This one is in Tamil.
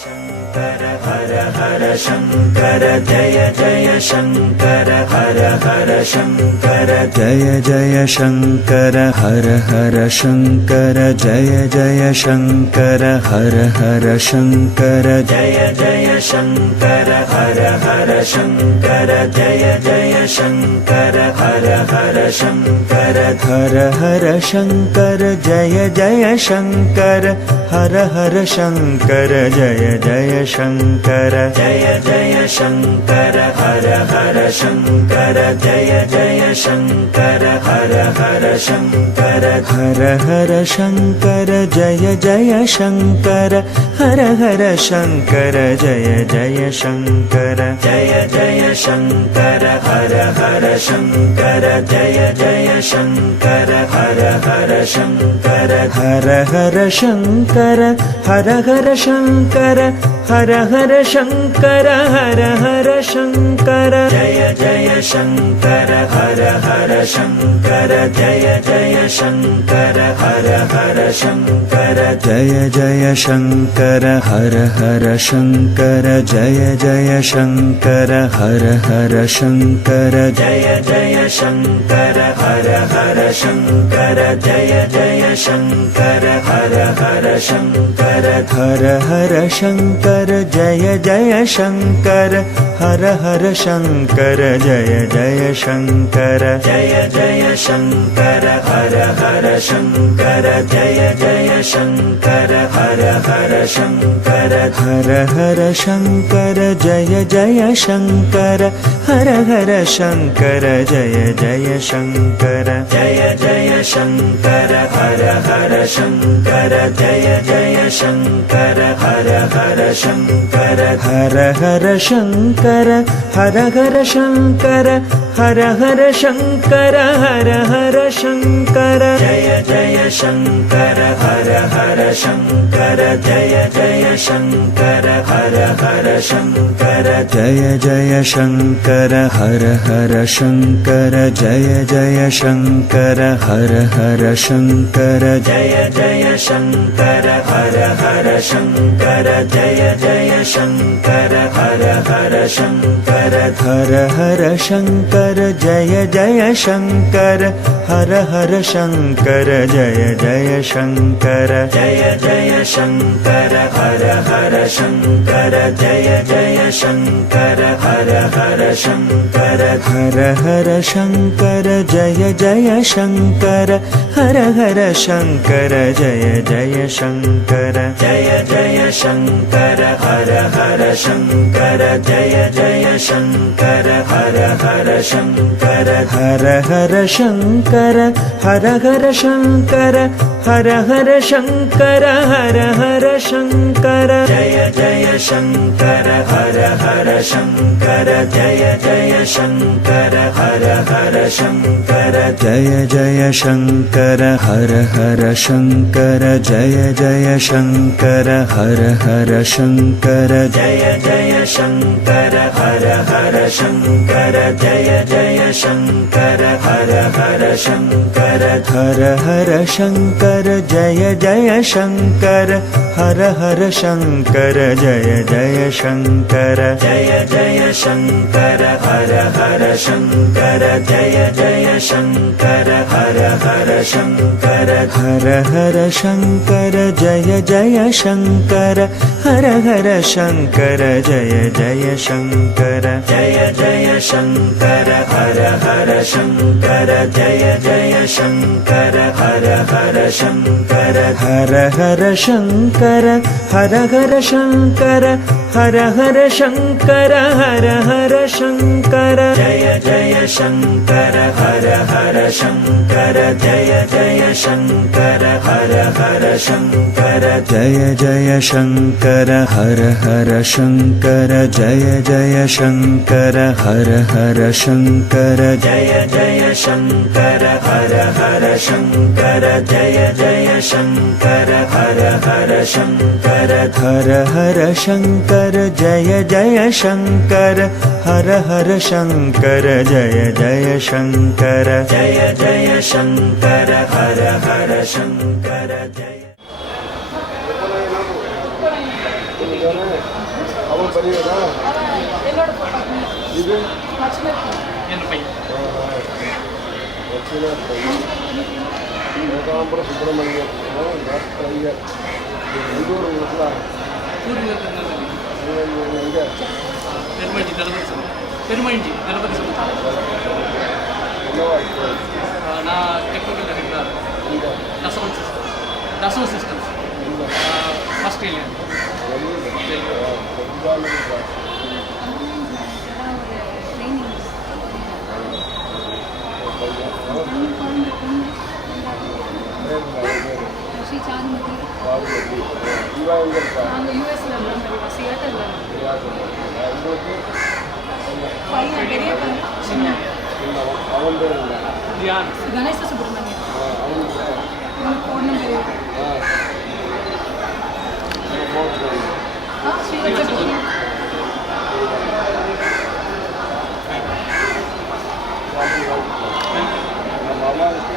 शङ्कर हर हर शङ्कर जय जय शङ्कर हर हर शङ्कर जय जय शङ्कर हर हर शङ्कर जय जय शङ्कर हर हर शङ्कर जय जय शङ्कर हर हर शङ्कर जय जय शङ्कर हर हर शङ्कर हर हर शङ्कर जय जय शङ्कर हर हर शङ्कर जय जय शङ्कर जय जय शङ्कर हर हर शङ्कर जय जय शङ्कर हर हर शङ्कर हर हर शङ्कर जय जय शङ्कर हर हर शङ्कर जय जय शङ्कर जय जय शङ्कर हर हर शङ्कर जय जय शङ्कर हर हर शङ्कर हर हर शङ्कर हर हर शङ्कर हर हर शङ्कर हर हर शङ्कर जय जय शङ्कर हर हर शङ्कर जय जय शङ्कर हर हर शङ्कर जय जय शङ्कर हर हर शङ्कर जय जय शङ्कर हर हर शङ्कर जय जय शङ्कर हर हर शङ्कर जय जय शङ्कर हर हर शङ्कर हर हर शङ्कर जय जय शङ्कर हर हर शङ्कर जय जय शङ्कर जय जय शङ्कर हर हर शङ्कर जय जय शङ्कर हर हर शङ्कर हर हर शङ्कर जय जय शङ्कर हर हर शङ्कर जय जय शङ्कर जय जय शङ्कर हर हर शङ्कर जय जय शङ्कर हर हर शङ्कर हर हर शङ्कर हर हर शङ्कर हर हर शङ्कर हर हर शङ्कर जय जय शङ्कर हर हर शङ्कर जय जय शङ्कर हर हर शङ्कर जय जय शङ्कर हर हर शङ्कर जय जय शङ्कर हर हर शङ्कर जय जय शङ्कर हर हर शङ्कर जय जय शङ्कर हर हर शङ्कर हर हर शङ्कर जय जय शङ्कर हर हर शङ्कर जय जय शङ्कर जय जय शङ्कर हर हर शङ्कर जय जय शङ्कर हर हर शङ्कर हर हर शङ्कर जय जय शङ्कर हर हर शङ्कर जय जय शङ्कर जय जय शङ्कर हर हर शङ्कर जय जय शङ्कर हर हर शङ्कर हर हर शङ्कर हर हर शङ्कर हर हर शङ्कर हर हर शङ्कर जय जय शङ्कर हर हर शङ्कर जय जय शङ्कर हर हर शङ्कर जय जय शङ्कर हर हर शङ्कर जय जय शङ्कर हर हर शङ्कर जय जय शङ्कर हर हर शङ्कर जय जय शङ्कर हर हर शङ्कर हर हर शङ्कर जय जय शङ्कर हर हर शङ्कर जय जय शङ्कर जय जय शङ्कर हर हर शङ्कर जय जय शङ्कर हर हर शङ्कर हर हर शङ्कर जय जय शङ्कर हर हर शङ्कर जय जय शङ्कर जय जय शङ्कर हर हर शङ्कर जय जय शङ्कर हर हर शङ्कर हर हर शङ्कर हर हर शङ्कर हर हर शङ्कर हर हर शङ्कर जय जय शङ्कर हर हर शङ्कर जय जय शङ्कर हर हर शङ्कर जय जय शङ्कर हर हर शङ्कर जय जय शङ्कर हर हर शङ्कर जय जय शङ्कर हर हर शङ्कर जय जय शङ्कर हर हर शङ्कर हर हर शङ्कर जय जय शङ्कर हर हर शङ्कर जय जय शङ्कर जय जय शङ्कर हर हर शङ्कर जय அவன் பெரியதா என்னோட போட்டோ இது லட்சுமி என் பையன் ஏகாம்பர சுப்பிரமணியர் ஐயர் எந்த ஊர் உங்களுக்குலாம் பூர்வீகத்தில் எங்கே பெருமஞ்சி தளபதி சொல்லுவேன் பெருமஞ்சி தளபதி சொல்லுவேன் என்னவா இருக்கு நான் டெக்னிக்கல் டைரக்டர் இங்கே தசவ சிஸ்டம்ஸ் ஆஸ்திரேலியா ஸ்ரீ சாந்திமதி இவா எங்கே இருக்கா நாங்கள் யூஎஸ்ல இருக்கோம் சியாட்டல்ல உங்களுக்கு பையன் பெரிய பையன் சின்ன அவன் பேர் இல்லை தியான் கணேச சுப்பிரமணியன் அவனுக்கு பொண்ணு பேர் ஸ்ரீலட்சுமி நல்லா இருக்கு